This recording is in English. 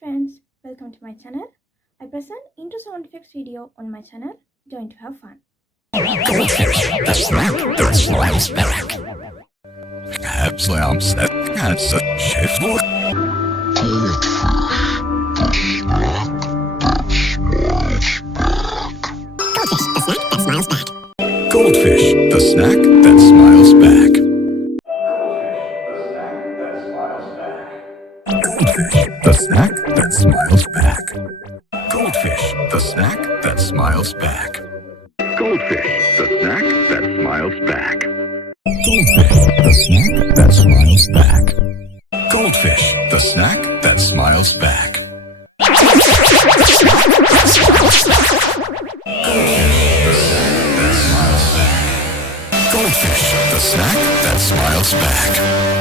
friends, welcome to my channel. I present intro sound effects video on my channel. Join to have fun. Goldfish, the snack that smiles back. Cat slams that has a shift look. Goldfish, the snack that smiles back. Goldfish, the snack that smiles back. Goldfish, the snack that smiles back. Goldfish, the snack that smiles back. Goldfish, the snack that smiles back. Goldfish, the snack that smiles back. Goldfish, the snack that smiles back.